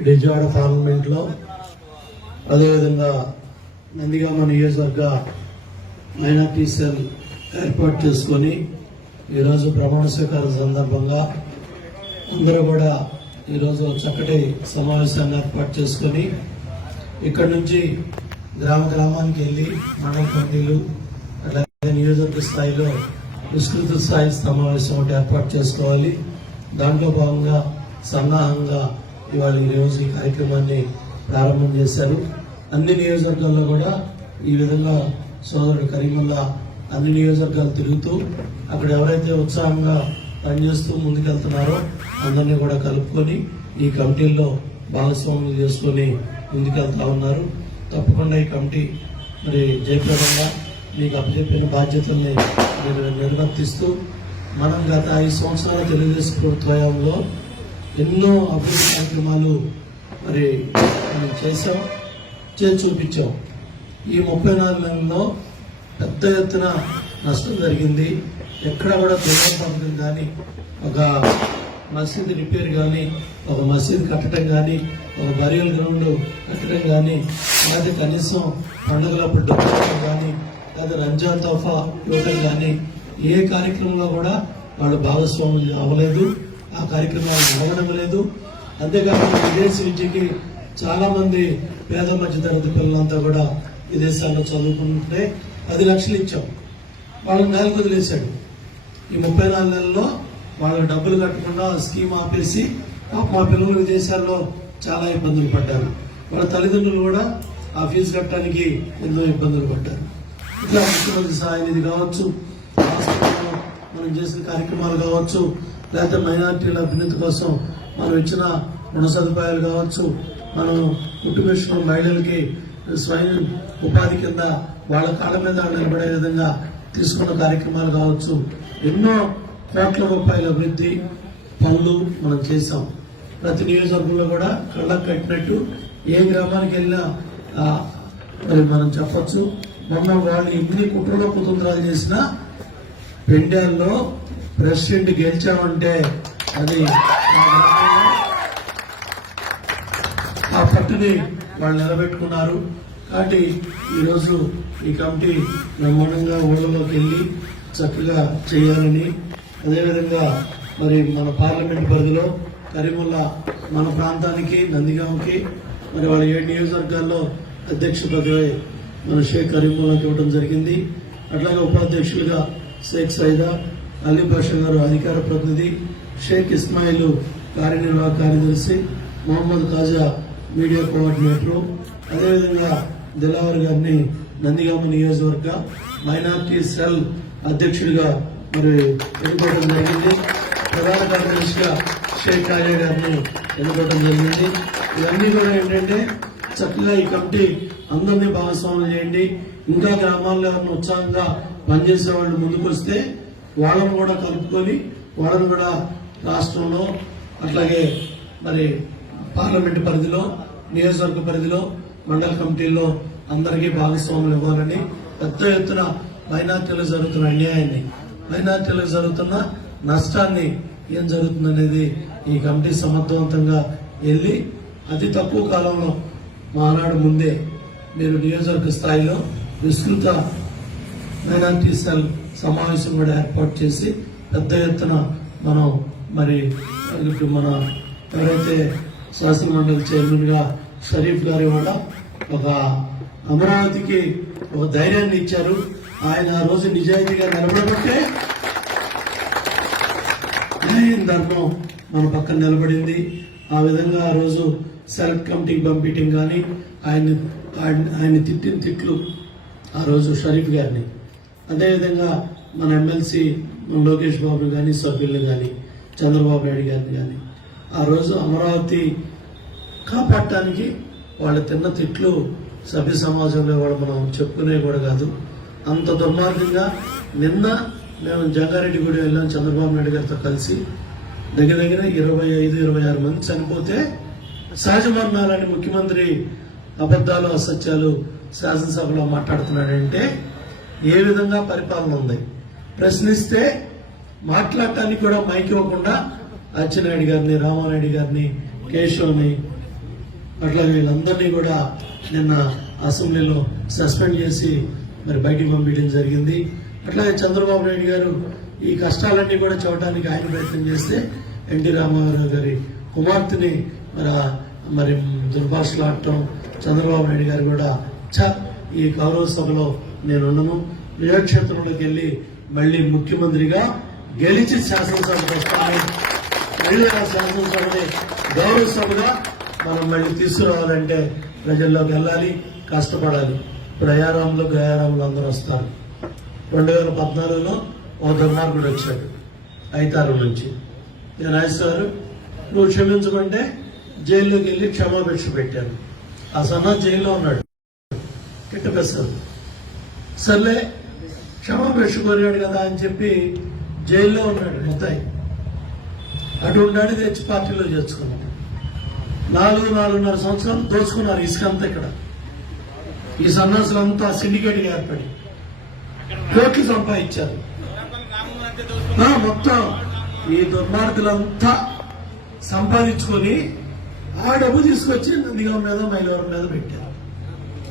విజయవాడ పార్లమెంట్లో అదేవిధంగా నందిగామ నియోజకవర్గ మైనార్టీ సెల్ ఏర్పాటు చేసుకొని ఈరోజు ప్రమాణ స్వీకారం సందర్భంగా అందరూ కూడా ఈరోజు చక్కటి సమావేశాన్ని ఏర్పాటు చేసుకొని ఇక్కడి నుంచి గ్రామానికి వెళ్ళి మండల కమిటీలు అలాగే నియోజకవర్గ స్థాయిలో విస్తృత స్థాయి సమావేశం ఒకటి ఏర్పాటు చేసుకోవాలి. దాంట్లో భాగంగా సన్నాహంగా ఇవాళ ఈరోజు ఈ కార్యక్రమాన్ని ప్రారంభం చేశారు. అన్ని నియోజకవర్గాల్లో కూడా ఈ విధంగా సోదరుడు కరీముల్లా అన్ని నియోజకవర్గాలు తిరుగుతూ అక్కడ ఎవరైతే ఉత్సాహంగా పనిచేస్తూ ముందుకెళ్తున్నారో అందరినీ కూడా కలుపుకొని ఈ కమిటీల్లో భాగస్వాములు చేసుకొని ముందుకెళ్తా ఉన్నారు. తప్పకుండా ఈ కమిటీ మరి జయప్రదంగా మీకు అప్పచెప్పిన బాధ్యతల్ని నిర్వర్తిస్తూ మనం గత 5 సంవత్సరాల తెలుగుదేశం ప్రభుత్వంలో ఎన్నో అభివృద్ధి కార్యక్రమాలు మరి చేసాం, చేసి చూపించాం. ఈ 34 నెలల్లో పెద్ద ఎత్తున నష్టం జరిగింది. ఎక్కడ కూడా దుర్గం కానీ, ఒక మసీదు రిపేర్ కానీ, ఒక మసీదు కట్టడం కానీ, ఒక బరియల్ గ్రౌండ్ కట్టడం కానీ, లేదా కనీసం పండుగలప్పుడు డబ్బు కానీ, లేదా రంజాన్ తోఫా ఇవ్వడం కానీ ఏ కార్యక్రమంలో కూడా వాళ్ళు భాగస్వాములు అవ్వలేదు. ఆ కార్యక్రమాలు జరగలేదు. అంతేకాకుండా విదేశీ విద్యకి చాలా మంది పేద మధ్యతరగతి పిల్లలంతా కూడా విదేశాల్లో చదువుకుంటే 10 లక్షలు ఇచ్చాం. వాళ్ళని నెలకు వదిలేశాడు. ఈ 34 నెలల్లో వాళ్ళకి డబ్బులు కట్టకుండా స్కీమ్ ఆపేసి మా పిల్లలు విదేశాల్లో చాలా ఇబ్బందులు పడ్డారు. వాళ్ళ తల్లిదండ్రులు కూడా ఆ ఫీజు కట్టడానికి ఎన్నో ఇబ్బందులు పడ్డారు. ఇట్లా ముఖ్యమంత్రి సహాయ నిధి కావచ్చు, మనం చేసిన కార్యక్రమాలు కావచ్చు, లేకపోతే మైనార్టీల అభ్యున్నతి కోసం మనం ఇచ్చిన రుణ సదుపాయాలు కావచ్చు, మనం కుటుంబేశ్వర మహిళలకి స్వయం ఉపాధి కింద వాళ్ళ కాళ్ళ మీద నిలబడే విధంగా తీసుకున్న కార్యక్రమాలు కావచ్చు, ఎన్నో కోట్ల రూపాయల అభివృద్ధి పనులు మనం చేశాం. ప్రతి నియోజకవర్గంలో కూడా కళ్ళకు కట్టినట్టు ఏ గ్రామానికి వెళ్ళినా మరి మనం చెప్పొచ్చు. మొన్న వాళ్ళు ఎన్ని కుట్రలో కుతంత్రాలు చేసినా పెండాల్లో ప్రెసిడెంట్ గెలిచామంటే అది ఆ పట్టుని వాళ్ళు నిలబెట్టుకున్నారు. కాబట్టి ఈరోజు ఈ కమిటీ బ్రహ్మాండంగా ఊళ్ళలోకి వెళ్ళి చక్కగా చేయాలని, అదేవిధంగా మరి మన పార్లమెంట్ పరిధిలో కరీముల్లా మన ప్రాంతానికి నందిగామకి మరి వాళ్ళ 7 నియోజకవర్గాల్లో అధ్యక్ష పదవి మన షేక్ కరీముల్లాకి ఇవ్వడం జరిగింది. అట్లాగే ఉపాధ్యక్షులుగా షేక్ సైదా, అలీ బాషా గారు అధికార ప్రతినిధి, షేక్ ఇస్మాయిల్ కార్యనిర్వాహక కార్యదర్శి, మొహమ్మద్ ఖాజా మీడియా కోఆర్డినేటర్, అదేవిధంగా దిలావర్ గారిని నందిగామ నియోజకవర్గ మైనార్టీ సెల్ అధ్యక్షుడిగా మరి ఎన్నుకోవడం జరిగింది. ప్రధాన కార్యదర్శిగా షేక్ ఖాజా గారిని ఎన్నుకోవడం జరిగింది. ఇవన్నీ కూడా ఏంటంటే చక్కగా ఈ కమిటీ అందరినీ భాగస్వాములు చేయండి. ఇంకా గ్రామాల్లో ఎవరిని ఉత్సాహంగా పనిచేసే వాళ్ళు ముందుకు వస్తే వాళ్ళను కూడా కలుపుకొని వాళ్ళను కూడా రాష్ట్రంలో అట్లాగే మరి పార్లమెంట్ పరిధిలో, నియోజకవర్గ పరిధిలో, మండల కమిటీల్లో అందరికీ భాగస్వాములు ఇవ్వాలని, పెద్ద ఎత్తున మైనార్టీలకు జరుగుతున్న అన్యాయాన్ని, మైనార్టీలకు జరుగుతున్న నష్టాన్ని ఏం జరుగుతుందనేది ఈ కమిటీ సమర్థవంతంగా వెళ్ళి అతి తక్కువ కాలంలో మానాడు ముందే మీరు నియోజకవర్గ స్థాయిలో విస్తృత మైనార్టీ సెల్ సమావేశం కూడా ఏర్పాటు చేసి పెద్ద ఎత్తున మనం మరి మన ఎవరైతే శాసనమండలి చైర్మన్ గా షరీఫ్ గారు కూడా ఒక అమరావతికి ఒక ధైర్యాన్ని ఇచ్చారు. ఆయన ఆ రోజు నిజాయితీగా నిలబడబట్టే ధర్మం మన పక్కన నిలబడింది. ఆ విధంగా ఆ రోజు సెలెక్ట్ కమిటీకి పంపించడం కానీ, ఆయన తిట్టిన తిట్లు ఆ రోజు షరీఫ్ గారిని, అదేవిధంగా మన ఎమ్మెల్సీ లోకేష్ బాబు కానీ, సభ్యులు కానీ, చంద్రబాబు నాయుడు గారిని కానీ ఆ రోజు అమరావతి కాపాడటానికి వాళ్ళు తిన్న తిట్లు సభ్య సమాజంలో కూడా మనం చెప్పుకునే కూడా కాదు. అంత దుర్మార్గంగా నిన్న మేము జంగారెడ్డిగూడ వెళ్ళాం చంద్రబాబు నాయుడు గారితో కలిసి. దగ్గర 25-26 మంది చనిపోతే సహజ మరణాలని ముఖ్యమంత్రి అబద్ధాలు అసత్యాలు శాసనసభలో మాట్లాడుతున్నాడంటే ఏ విధంగా పరిపాలన ఉంది? ప్రశ్నిస్తే మాట్లాడటానికి కూడా మైక్ ఇవ్వకుండా అచ్చెన్నాయుడు గారిని, రామానాయుడు గారిని, కేశవ్ని అట్లాగే వీళ్ళందరినీ కూడా నిన్న అసెంబ్లీలో సస్పెండ్ చేసి మరి బయటికి పంపించడం జరిగింది. అట్లాగే చంద్రబాబు నాయుడు గారు ఈ కష్టాలన్నీ కూడా చూడటానికి ఆయన ప్రయత్నం చేస్తే ఎన్టీ రామారావు గారి కుమార్తెని మరి దుర్భాషలాడటం, చంద్రబాబు నాయుడు గారు కూడా ఈ గౌరవ సభలో నేను ఉన్నాను, ప్రజాక్షేత్రంలోకి వెళ్ళి మళ్ళీ ముఖ్యమంత్రిగా గెలిచి శాసనసభకు వస్తాను, మళ్ళీ ఆ శాసనసభని గౌరవ సభగా మనం మళ్ళీ తీసుకురావాలంటే ప్రజల్లోకి వెళ్ళాలి, కష్టపడాలి. ఇప్పుడు అయారాంలో గయారాంలో అందరూ వస్తారు. 2014లో ఒక దుర్మార్గుడు వచ్చాడు ఐతారు నుంచి. నేను రాశారు, నువ్వు క్షమించుకుంటే జైల్లోకి వెళ్ళి క్షమాభిక్ష పెట్టాను. ఆ సన్నా జైల్లో ఉన్నాడు, కిట్టపెస్తారు. సర్లే క్షమాభిక్ష కోరాడు కదా అని చెప్పి జైల్లో ఉన్నాడు ముద్దాయి. అటువంటి తెచ్చి పార్టీలో చేర్చుకున్నాడు. 4.5 సంవత్సరాలు దోచుకున్నారు ఇసుకంతా. ఇక్కడ ఈ సన్నాసులంతా సిండికేట్గా ఏర్పడి కోట్లు సంపాదించారు. మొత్తం ఈ దుర్మార్గులంతా సంపాదించుకొని ఆ డబ్బు తీసుకొచ్చి నందిగాం మీద మైలవరం మీద పెట్టారు.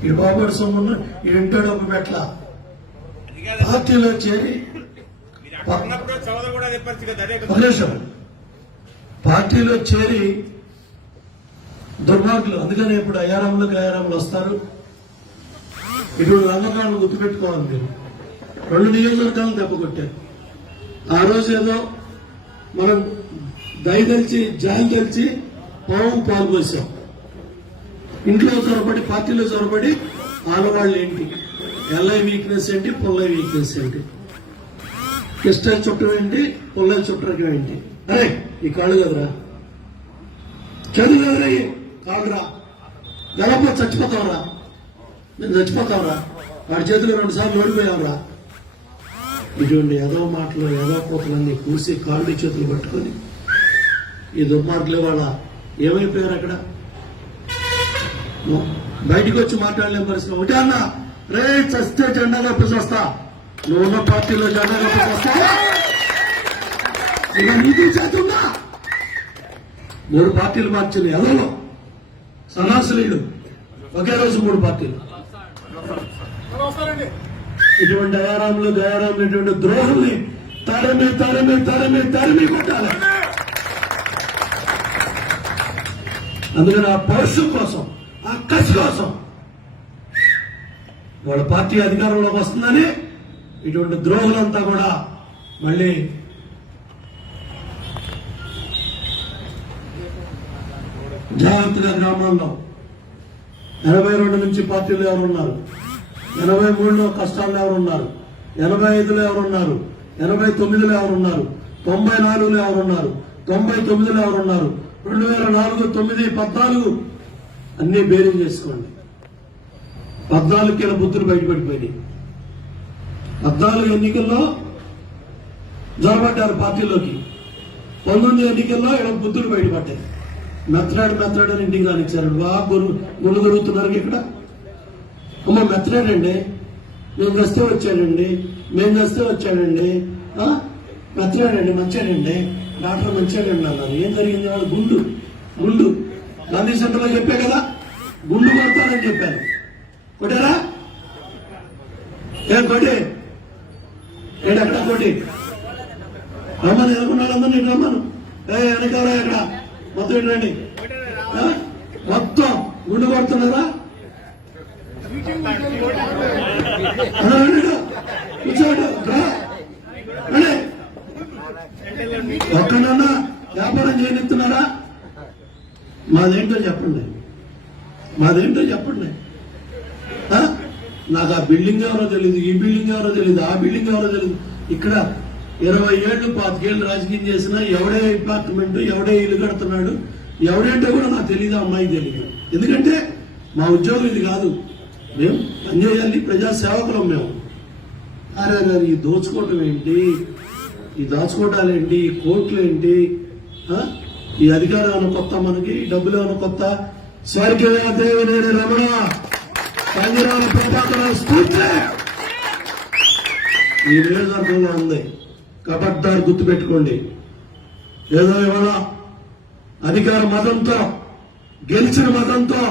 ఈ బాబుడు సొమ్మును ఈ ఇంటో డబ్బు పెట్టలా. పార్టీలో చేరి పార్టీలో చేరి దుర్మార్గులు. అందుకని ఇప్పుడు అయారాములు వస్తారు. ఇప్పుడు రంగనాథ్ గుర్తుపెట్టుకోవాలి. మీరు 2 నియోజకవర్గాలను దెబ్బ కొట్టారు. ఆ రోజు ఏదో మనం దయ తెలిసి జాలి తెలిసి పాల్పోసాం. ఇంట్లో చొరబడి పార్టీలో చొరబడి ఆడవాళ్ళు ఏంటి, ఎల్ఐ వీక్నెస్ ఏంటి, పుల్లై వీక్నెస్ ఏంటి, కిస్టల్ చుట్టం ఏంటి, పుల్లై చుట్టం ఏంటి. అరే ఈ కాళ్ళు కదరా, చదువు కదరా, కాళ్ళురా, గడప చచ్చిపోతావురా, నేను చచ్చిపోతావురా, వాడి చేతిలో 2 సార్లు ఓడిపోయావురా. ఇటువంటి ఏదో మాటలు ఏదో కోతలన్నీ కూసి కాళ్ళు చేతులు పట్టుకొని ఈ దుర్మార్గులు వాళ్ళ ఏమైపోయారు. అక్కడ బయటికి వచ్చి మాట్లాడలేని పరిస్థితి. ఒకటే అన్న, రే చస్తే జెండా కప్పేసి వస్తా, నువ్వు ఉన్న పార్టీలో జెండా కప్పేసి వస్తా, ఇలా నీతి చేతున్నా. 3 పార్టీలు మార్చింది ఎవరో సన్నాసులీడు, ఒకే రోజు 3 పార్టీలు. ఇటువంటి అయారాములు గయారాములు ఇటువంటి ద్రోహుల్ని తరిమి కొట్టాలి. అందుకని ఆ పౌరుషం కోసం, ఆ కసి కోసం వాళ్ళ పార్టీ అధికారంలోకి వస్తుందని ఇటువంటి ద్రోహులంతా కూడా మళ్ళీ జాగ్రత్తగా గ్రామాల్లో 82 నుంచి పార్టీలు ఎవరున్నారు, 83లో కష్టాల్లో ఎవరున్నారు, 85లో ఎవరున్నారు, 89లో ఎవరున్నారు, 94లో ఎవరున్నారు, 99లో ఎవరున్నారు, 2004, 9, 14 అన్ని బేరింగ్ చేసుకోండి. 14 బుద్ధులు బయటపడిపోయినాయి. 14 ఎన్నికల్లో జొరబడ్డారు పార్టీలోకి. 19 ఎన్నికల్లో ఇక్కడ బుద్ధులు బయటపడ్డాయి. మెత్తడాడు ఇంటికి రానిచ్చారు. గుళ్ళు దొరుకుతున్నారు ఇక్కడ. అమ్మ మెత్తడాడండి, మేము వస్తే వచ్చాడండి, మేము వస్తే వచ్చాడండి, మెత్తడాడండి, మంచాడండి, డాక్టర్ మంచాడండి అన్నారు. ఏం జరిగింది? వాడు గుండు గాంధీ సెంటర్లో చెప్పా కదా, గుండు కొడతానని చెప్పాను. కొట్టారా? ఏం కొట్టి ఏడెక్కడ కొట్టి రమ్మని అనుకున్నాడు. అందరూ నేను రమ్మను, వెనకారా ఎక్కడ మొత్తం ఏంటండి, మొత్తం గుండు కొడుతున్నారా? కూర్చోండి, ఒక్కడన్నా వ్యాపారం చేయనిస్తున్నారా? మాదేంటో చెప్పండి, నాకు ఆ బిల్డింగ్ ఎవరో తెలియదు, ఈ బిల్డింగ్ ఎవరో తెలియదు, ఆ బిల్డింగ్ ఎవరో తెలియదు. ఇక్కడ 20 ఏళ్ళు 25 ఏళ్ళు రాజకీయం చేసినా ఎవడే అపార్ట్మెంట్, ఎవడే ఇల్లు కడుతున్నాడు, ఎవడేంటో కూడా నాకు తెలియదు, అమ్మాయి తెలియదు. ఎందుకంటే మా ఉద్యోగం ఇది కాదు. మేము పనిచేయాలి, ప్రజాసేవకులం మేము. అరే ఈ దోచుకోవటం ఏంటి, ఈ దాచుకోవటాలేంటి, ఈ కోట్లు ఏంటి, ఈ అధికారం ఏమైనా కొత్త, మనకి డబ్బులు ఏమైనా కొత్త? స్వర్గీయ దేవినేని రమణ, పంజరాల ప్రభాకర స్ఫూర్తి ఈ నియోజకవర్గంలో ఉంది. కబడ్దారు గుర్తుపెట్టుకోండి. ఏదో ఇవాళ అధికార మతంతో గెలిచిన మతంతో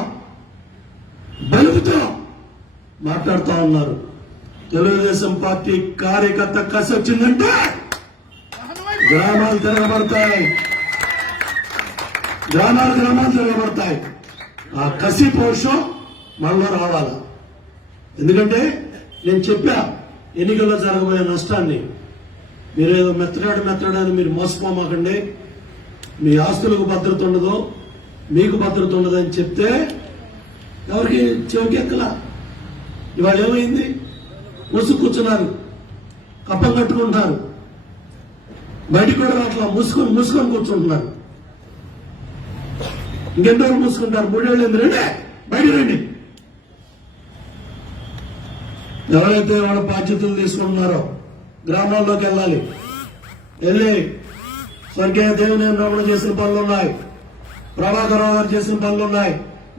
బలుపుతో మాట్లాడుతూ ఉన్నారు. తెలుగుదేశం పార్టీ కార్యకర్త కసి వచ్చిందంటే గ్రామాలు తిరగబడతాయి, గ్రామాలు తిరగబడతాయి. ఆ కసి పౌరుషం మనలో రావాలి. ఎందుకంటే నేను చెప్పా ఎన్నికల్లో జరగబోయే నష్టాన్ని. మీరేదో మెత్తడాడని మీరు మోసపోమాకండి. మీ ఆస్తులకు భద్రత ఉండదు, మీకు భద్రత ఉండదని చెప్తే ఎవరికి చెవికి ఎక్కలా. ఇవాళ ఏమైంది? ముసుగు కూర్చున్నారు, కప్పం కట్టుకుంటున్నారు, బయటికి కూడా అట్లా మూసుకొని కూర్చుంటున్నారు. ఇంకెంత రోజులు మూసుకుంటారు? 3 ఏళ్ళు ఏంది? రండి బయటికి రండి. ఎవరైతే వాళ్ళ బాధ్యతలు తీసుకుంటున్నారో గ్రామాల్లోకి వెళ్ళాలి. వెళ్ళి స్వర్గీయ దేవినేని రమణ చేసిన పనులున్నాయి, ప్రభాకరరావు గారు చేసిన పనులున్నాయి,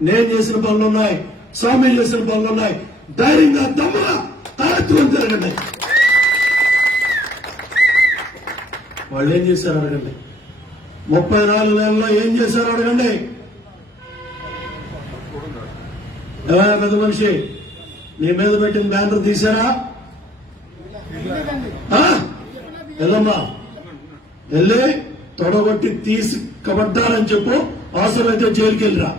నేను చేసిన పనులున్నాయి, స్వామి చేసిన పనులున్నాయి. ధైర్యంగా దమ్ముగా తాళెత్తుకొని తిరగండి. వాళ్ళు ఏం చేశారు అడగండి. 34 నెలల్లో ఏం చేశారు అడగండి. ఎవరైనా పెద్ద మనిషి నీ మీద పెట్టిన బ్యానర్ తీశారా? వెళ్ళమ్మా, వెళ్ళి తొడగొట్టి తీసి కబడ్డారని చెప్పు. అవసరమైతే జైలుకి వెళ్ళిరా.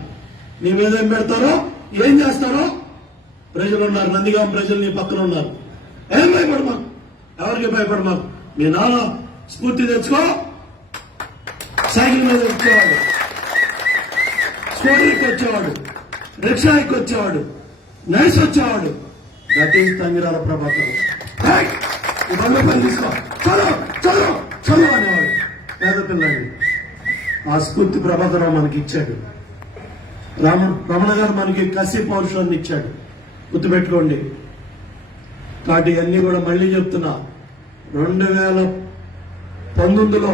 నీ మీద ఏం పెడతారో ఏం చేస్తారో ప్రజలు ఉన్నారు. నందిగాం ప్రజలు నీ పక్కన ఉన్నారు. ఏం భయపడమా, ఎవరికి భయపడమా. మీ నాన్న స్ఫూర్తి తెచ్చుకో. సైకిల్ మీద వచ్చేవాడు, స్కూటర్కి వచ్చేవాడు, రిక్షాకి వచ్చేవాడు, నైస్ వచ్చేవాడు. That is Tangirala Prabhakar. ఈ బండ్ల పని తీసుకో, చదువు చదువు చదువు అనేవాడు పేద పిల్లాన్ని. ఆ స్ఫూర్తి ప్రభాకరరావు మనకి ఇచ్చాడు. రమణ గారు మనకి కసి పౌరుషాన్ని ఇచ్చాడు. గుర్తుపెట్టుకోండి. కాబట్టి అన్ని కూడా మళ్లీ చెప్తున్నా, 2019లో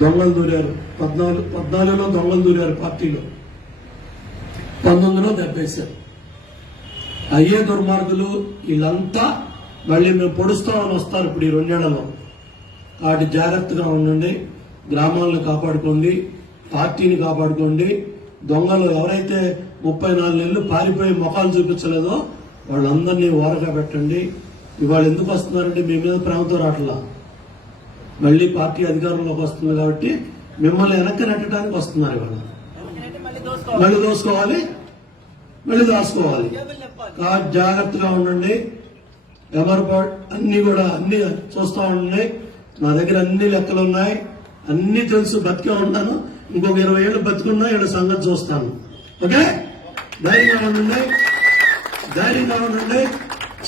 దొంగలు దూరారు, 14లో దొంగలు దూరారు పార్టీలో, 19లో దెబ్బేశారు. అయ్యే దుర్మార్గులు వీళ్ళంతా మళ్ళీ మేము పొడుస్తామని వస్తారు ఇప్పుడు ఈ 2 ఏళ్లలో. కాబట్టి జాగ్రత్తగా ఉండండి, గ్రామాలను కాపాడుకోండి, పార్టీని కాపాడుకోండి. దొంగలు ఎవరైతే 34 నెలలు పారిపోయి ముఖాలు చూపించలేదో వాళ్ళందరినీ ఓరగా పెట్టండి. ఇవాళ ఎందుకు వస్తున్నారంటే మీ మీద ప్రేమతో రావట్లా, మళ్ళీ పార్టీ అధికారంలోకి వస్తుంది కాబట్టి మిమ్మల్ని వెనక్కి నెట్టడానికి వస్తున్నారు. ఇవాళ మళ్ళీ దోసుకోవాలి, మళ్ళీ దాచుకోవాలి. జాగ్రత్తగా ఉండండి. ఎవరిపాటు అన్ని కూడా అన్ని చూస్తూ ఉండండి. నా దగ్గర అన్ని లెక్కలు ఉన్నాయి, అన్ని తెలుసు. బతికే ఉంటాను, ఇంకొక 20 ఏళ్ళు బతుకున్నా ఇక్కడ సంగతి చూస్తాను. ఓకే, ధైర్యంగా ఉండండి, ధైర్యంగా ఉండండి.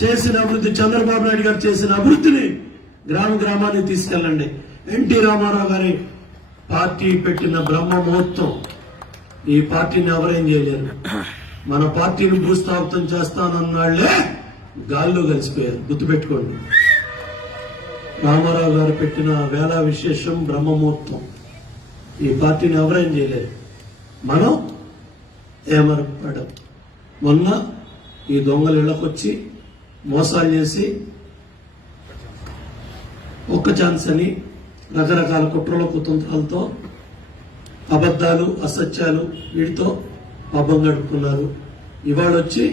చేసిన అభివృద్ధి, చంద్రబాబు నాయుడు గారు చేసిన అభివృద్ధిని గ్రామాన్ని తీసుకెళ్ళండి. ఎన్టీ రామారావు గారి పార్టీ పెట్టిన బ్రహ్మ ముహూర్తం. ఈ పార్టీని ఎవరేం చేయలేరు. మన పార్టీని భూస్థాపితం చేస్తానన్నాళ్లే గాల్లో కలిసిపోయారు. గుర్తుపెట్టుకోండి. రామారావు గారు పెట్టిన వేళ విశేషం బ్రహ్మముహూర్తం. ఈ పార్టీని ఎవరేం చేయలేరు. మనం ఏమరపడం. మొన్న ఈ దొంగలు ఇళ్లకొచ్చి మోసాలు చేసి ఒక్క ఛాన్స్ అని రకరకాల కుట్రల కుతంత్రాలతో అబద్దాలు అసత్యాలు వీటితో పబ్బం గడుపుకున్నారు. ఇవాళ వచ్చి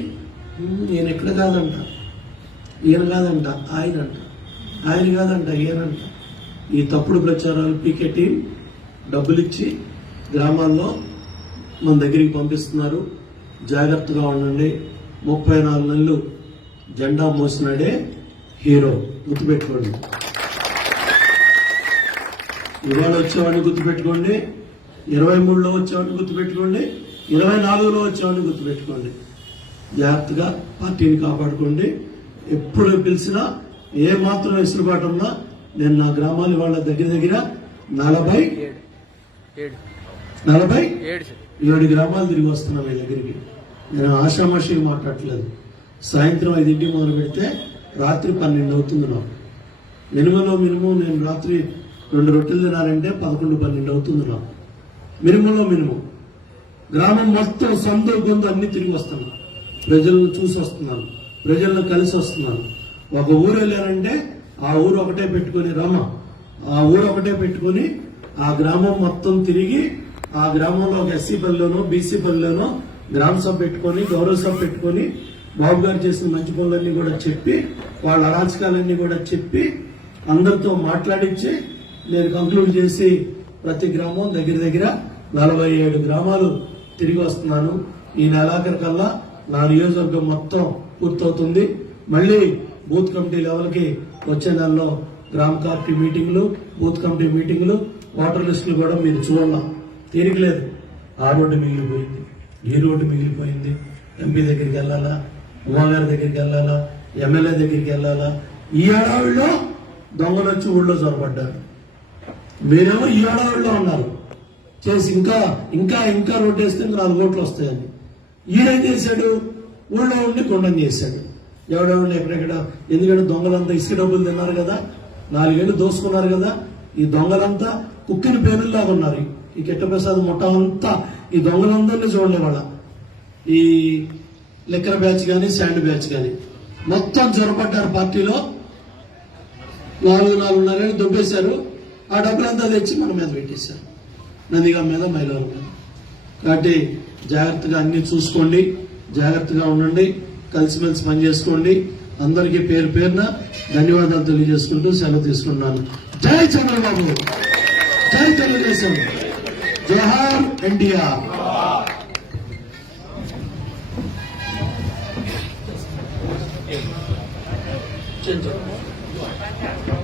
ఈయన ఇక్కడ కాదంట, ఈయన కాదంట, ఆయన అంట, ఆయన కాదంట, ఈయనంట. ఈ తప్పుడు ప్రచారాలు పీకే టీం డబ్బులు ఇచ్చి గ్రామాల్లో మన దగ్గరికి పంపిస్తున్నారు. జాగ్రత్తగా ఉండండి. 34 నెలలు జెండా మోసినాడే హీరో. గుర్తుపెట్టుకోండి. ఇవాళ వచ్చేవాడిని గుర్తుపెట్టుకోండి, 23లో వచ్చేవాడిని గుర్తుపెట్టుకోండి, 24లో వచ్చేవాడిని గుర్తుపెట్టుకోండి. జాగ్రత్తగా పార్టీని కాపాడుకోండి. ఎప్పుడు పిలిచినా ఏ మాత్రం వెసులుబాటు ఉన్నా నేను నా గ్రామాల వాళ్ళ దగ్గర 47 గ్రామాలు తిరిగి వస్తున్నా మీ దగ్గరికి. నేను ఆషామాషిగా మాట్లాడట్లేదు. సాయంత్రం 5 మొదలు పెడితే రాత్రి 12 అవుతుంది. నాకు మినిమం నేను రాత్రి 2 రొట్టెలు తినాలంటే 11-12 అవుతుంది. నాకు మినిమం గ్రామం మొత్తం సందు గొంతు అన్ని తిరిగి వస్తున్నాను. ప్రజలను చూసి వస్తున్నాను, ప్రజలను కలిసి వస్తున్నాను. ఒక ఊరు వెళ్ళారంటే ఆ ఊరు ఒకటే పెట్టుకుని ఆ ఊరు ఒకటే పెట్టుకుని ఆ గ్రామం మొత్తం తిరిగి ఆ గ్రామంలో ఒక ఎస్సీ పల్లెలోనో బీసీ పల్లెలోనో గ్రామ సభ పెట్టుకొని గౌరవ సభ పెట్టుకొని బాబు గారు చేసిన మంచి పనులన్నీ కూడా చెప్పి వాళ్ళ అరాచకాలన్నీ కూడా చెప్పి అందరితో మాట్లాడించి నేను కంక్లూడ్ చేసి ప్రతి గ్రామం దగ్గర దగ్గర 47 గ్రామాలు తిరిగి వస్తున్నాను. ఈ నెలాఖరు కల్లా నా నియోజకవర్గం మొత్తం పూర్తవుతుంది. మళ్ళీ బూత్ కమిటీ లెవెల్కి వచ్చే నెలలో గ్రామ కమిటీ మీటింగ్లు, బూత్ కమిటీ మీటింగ్లు, ఓటర్ లిస్టులు కూడా మీరు చూడాల. తీరిక లేదు. ఆ రోడ్డు మిగిలిపోయింది, ఈ రోడ్డు మిగిలిపోయింది. ఎంపీ దగ్గరికి వెళ్ళాలా, ఉమాగారి దగ్గరికి వెళ్ళాలా, ఎమ్మెల్యే దగ్గరికి వెళ్ళాలా. ఈ ఏడాదిలో దొంగలు వచ్చి ఊళ్ళో చొరబడ్డారు. మీరేమో ఈ ఏడాదిలో ఉన్నారు చేసి ఇంకా ఇంకా ఇంకా రోడ్డు వేస్తే 4 కోట్లు వస్తాయని. ఈయనేం చేశాడు, ఊళ్ళో ఉండి గుండం చేశాడు. ఎవడెవడిని ఎక్కడెక్కడ, ఎందుకంటే దొంగలంతా ఇసుక డబ్బులు తిన్నారు కదా, 4 ఏళ్ళు దోసుకున్నారు కదా. ఈ దొంగలంతా కుక్కిన పేరుల్లాగా ఉన్నారు. ఈ కిట్టప్రసాద్ ముఠా అంతా ఈ దొంగలందరినీ చూడలే వాళ్ళ. ఈ లిక్కర్ బ్యాచ్ కానీ శాండ్ బ్యాచ్ కానీ మొత్తం జొరపడ్డారు. పార్టీలో 4.5 ఏళ్ళు దొబ్బేశారు. ఆ డబ్బులంతా తెచ్చి మన మీద పెట్టేశారు, నందిగా మీద, మహిళల మీద. కాబట్టి జాగ్రత్తగా అన్ని చూసుకోండి, జాగ్రత్తగా ఉండండి, కలిసిమెలిసి పనిచేసుకోండి. అందరికీ పేరు పేరున ధన్యవాదాలు తెలియజేసుకుంటూ సెలవు తీసుకున్నాను. జై చంద్రబాబు, జై తెలుగుదేశం, జోహార్ ఎన్టీఆర్. Change.